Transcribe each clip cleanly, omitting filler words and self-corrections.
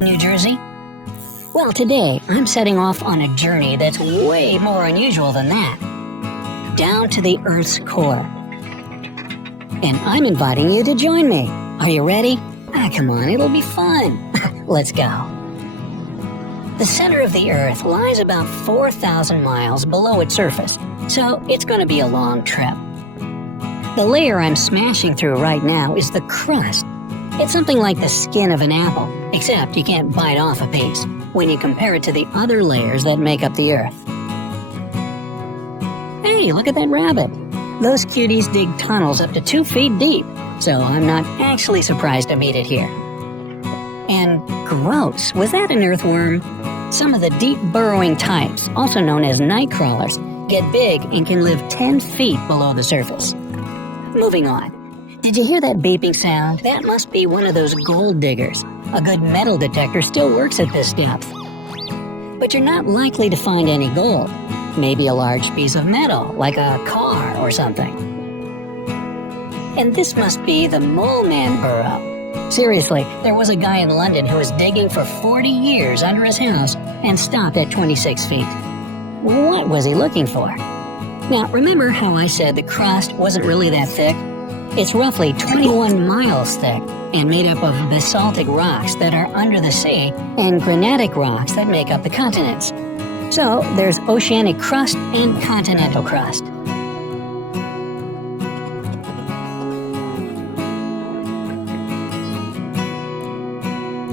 New Jersey? Well, today I'm setting off on a journey that's way more unusual than that. Down to the Earth's core. And I'm inviting you to join me. Are you ready? Come on, it'll be fun. Let's go. The center of the Earth lies about 4,000 miles below its surface, so it's going to be a long trip. The layer I'm smashing through right now is the crust. It's something like the skin of an apple, except you can't bite off a piece when you compare it to the other layers that make up the Earth. Hey, look at that rabbit. Those cuties dig tunnels up to 2 feet deep, so I'm not actually surprised to meet it here. And gross, was that an earthworm? Some of the deep burrowing types, also known as night crawlers, get big and can live 10 feet below the surface. Moving on. Did you hear that beeping sound? That must be one of those gold diggers. A good metal detector still works at this depth. But you're not likely to find any gold. Maybe a large piece of metal, like a car or something. And this must be the Mole Man Burrow. Seriously, there was a guy in London who was digging for 40 years under his house and stopped at 26 feet. What was he looking for? Now, remember how I said the crust wasn't really that thick? It's roughly 21 miles thick and made up of basaltic rocks that are under the sea and granitic rocks that make up the continents. So, there's oceanic crust and continental crust.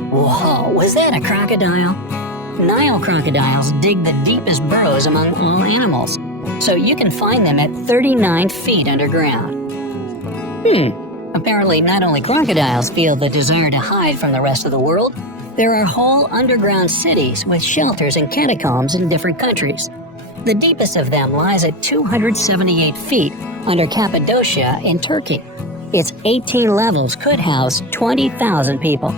Whoa, was that a crocodile? Nile crocodiles dig the deepest burrows among all animals, so you can find them at 39 feet underground. Apparently not only crocodiles feel the desire to hide from the rest of the world, there are whole underground cities with shelters and catacombs in different countries. The deepest of them lies at 278 feet under Cappadocia in Turkey. Its 18 levels could house 20,000 people.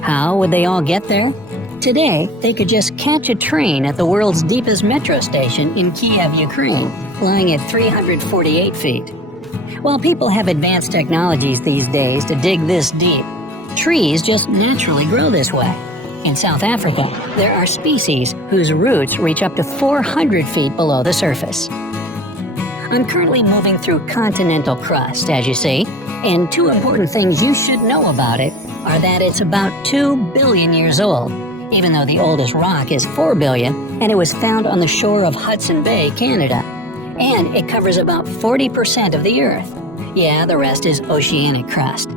How would they all get there? Today, they could just catch a train at the world's deepest metro station in Kiev, Ukraine, lying at 348 feet. While people have advanced technologies these days to dig this deep, trees just naturally grow this way. In South Africa, there are species whose roots reach up to 400 feet below the surface. I'm currently moving through continental crust, as you see, and 2 important things you should know about it are that it's about 2 billion years old, even though the oldest rock is 4 billion and it was found on the shore of Hudson Bay, Canada. And it covers about 40% of the Earth. Yeah, the rest is oceanic crust.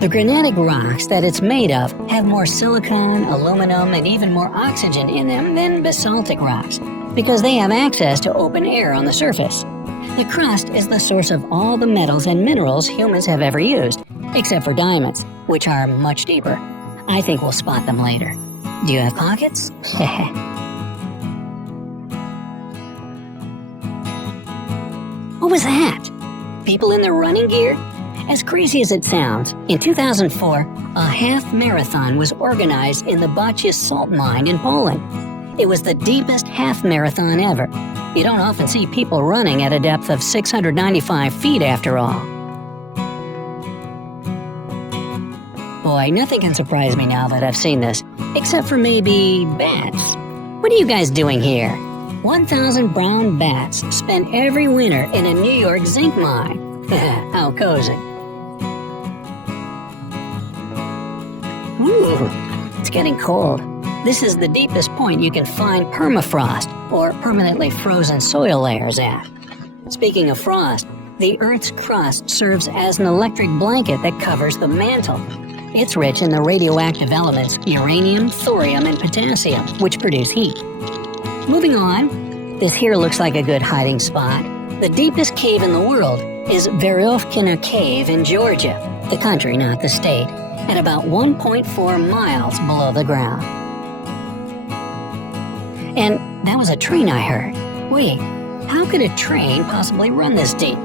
The granitic rocks that it's made of have more silicon, aluminum, and even more oxygen in them than basaltic rocks, because they have access to open air on the surface. The crust is the source of all the metals and minerals humans have ever used, except for diamonds, which are much deeper. I think we'll spot them later. Do you have pockets? What was that? People in their running gear? As crazy as it sounds, in 2004, a half marathon was organized in the Bacchus salt mine in Poland. It was the deepest half marathon ever. You don't often see people running at a depth of 695 feet after all. Boy, nothing can surprise me now that I've seen this, except for maybe bats. What are you guys doing here? 1,000 brown bats spent every winter in a New York zinc mine. How cozy. Ooh, it's getting cold. This is the deepest point you can find permafrost, or permanently frozen soil layers at. Speaking of frost, the Earth's crust serves as an electric blanket that covers the mantle. It's rich in the radioactive elements uranium, thorium, and potassium, which produce heat. Moving on, this here looks like a good hiding spot. The deepest cave in the world is Verkhovkina Cave in Georgia, the country, not the state, at about 1.4 miles below the ground. And that was a train I heard. Wait, how could a train possibly run this deep?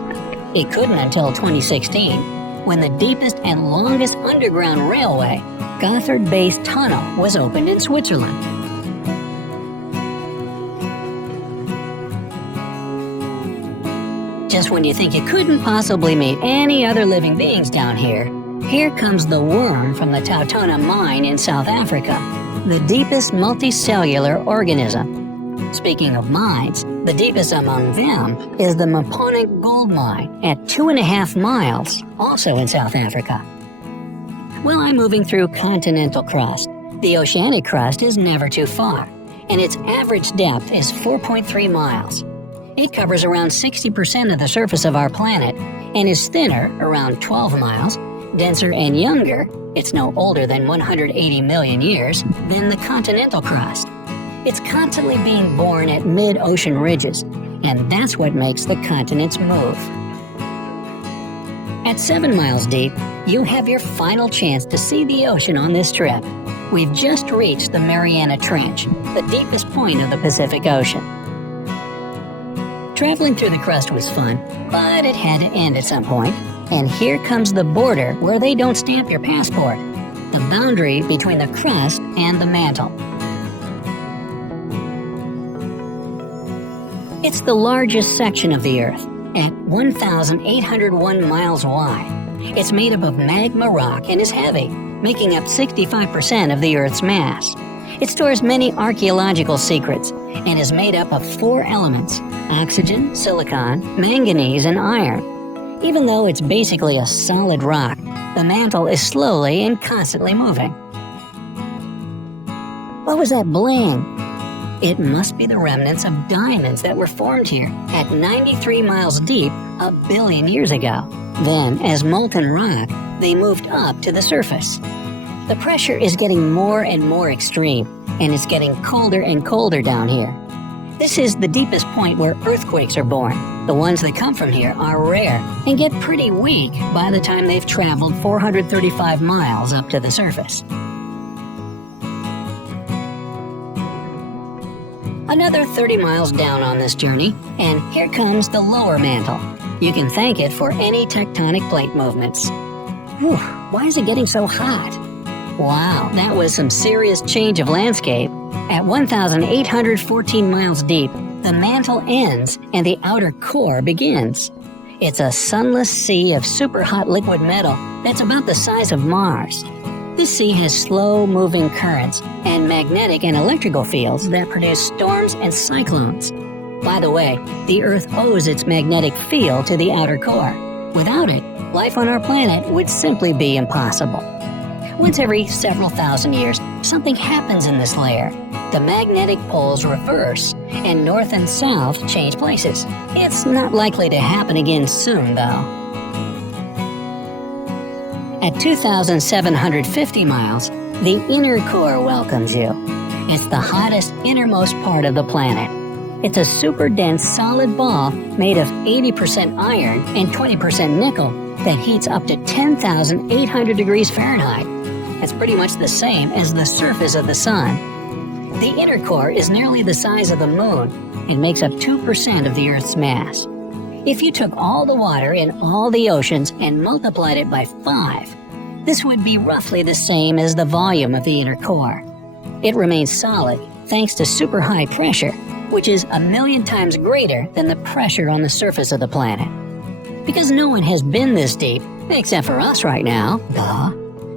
It couldn't until 2016, when the deepest and longest underground railway, Gotthard Base Tunnel, was opened in Switzerland. Just when you think you couldn't possibly meet any other living beings down here, here comes the worm from the Tautona mine in South Africa, the deepest multicellular organism. Speaking of mines, the deepest among them is the Hoboken gold mine at 2.5 miles, also in South Africa. Well, I'm moving through continental crust. The oceanic crust is never too far, and its average depth is 4.3 miles. It covers around 60% of the surface of our planet and is thinner, around 12 miles, denser and younger, it's no older than 180 million years, than the continental crust. It's constantly being born at mid-ocean ridges, and that's what makes the continents move. At 7 miles deep, you have your final chance to see the ocean on this trip. We've just reached the Mariana Trench, the deepest point of the Pacific Ocean. Traveling through the crust was fun, but it had to end at some point. And here comes the border where they don't stamp your passport, the boundary between the crust and the mantle. It's the largest section of the Earth, at 1,801 miles wide. It's made up of magma rock and is heavy, making up 65% of the Earth's mass. It stores many archaeological secrets and is made up of 4 elements: oxygen, silicon, manganese, and iron. Even though it's basically a solid rock, the mantle is slowly and constantly moving. What was that bling? It must be the remnants of diamonds that were formed here at 93 miles deep 1 billion years ago. Then, as molten rock, they moved up to the surface. The pressure is getting more and more extreme, and it's getting colder and colder down here. This is the deepest point where earthquakes are born. The ones that come from here are rare and get pretty weak by the time they've traveled 435 miles up to the surface. Another 30 miles down on this journey, and here comes the lower mantle. You can thank it for any tectonic plate movements. Whew, why is it getting so hot? Wow, that was some serious change of landscape. At 1,814 miles deep, the mantle ends and the outer core begins. It's a sunless sea of superhot liquid metal that's about the size of Mars. This sea has slow-moving currents and magnetic and electrical fields that produce storms and cyclones. By the way, the Earth owes its magnetic field to the outer core. Without it, life on our planet would simply be impossible. Once every several thousand years, something happens in this layer. The magnetic poles reverse, and north and south change places. It's not likely to happen again soon, though. At 2,750 miles, the inner core welcomes you. It's the hottest, innermost part of the planet. It's a super dense solid ball made of 80% iron and 20% nickel that heats up to 10,800 degrees Fahrenheit. It's pretty much the same as the surface of the sun. The inner core is nearly the size of the moon and makes up 2% of the Earth's mass. If you took all the water in all the oceans and multiplied it by 5, this would be roughly the same as the volume of the inner core. It remains solid thanks to super high pressure, which is 1,000,000 times greater than the pressure on the surface of the planet. Because no one has been this deep, except for us right now,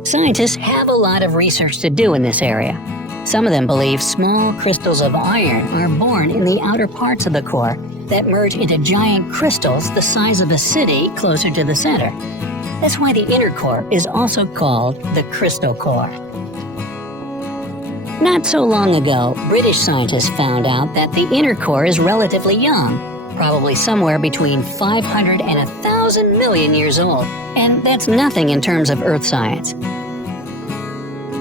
scientists have a lot of research to do in this area. Some of them believe small crystals of iron are born in the outer parts of the core that merge into giant crystals the size of a city closer to the center. That's why the inner core is also called the crystal core. Not so long ago, British scientists found out that the inner core is relatively young, probably somewhere between 500 and 1,000 million years old, and that's nothing in terms of Earth science.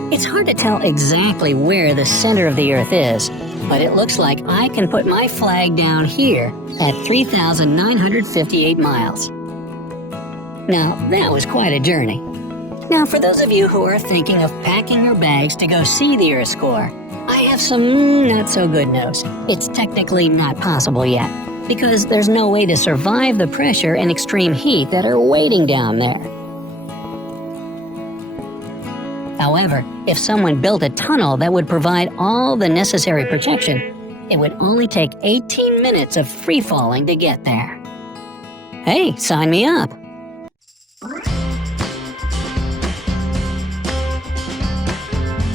It's hard to tell exactly where the center of the Earth is, but it looks like I can put my flag down here at 3,958 miles. Now, that was quite a journey. Now, for those of you who are thinking of packing your bags to go see the Earth's core, I have some not-so-good news. It's technically not possible yet, because there's no way to survive the pressure and extreme heat that are waiting down there. However, if someone built a tunnel that would provide all the necessary protection, it would only take 18 minutes of free-falling to get there. Hey, sign me up.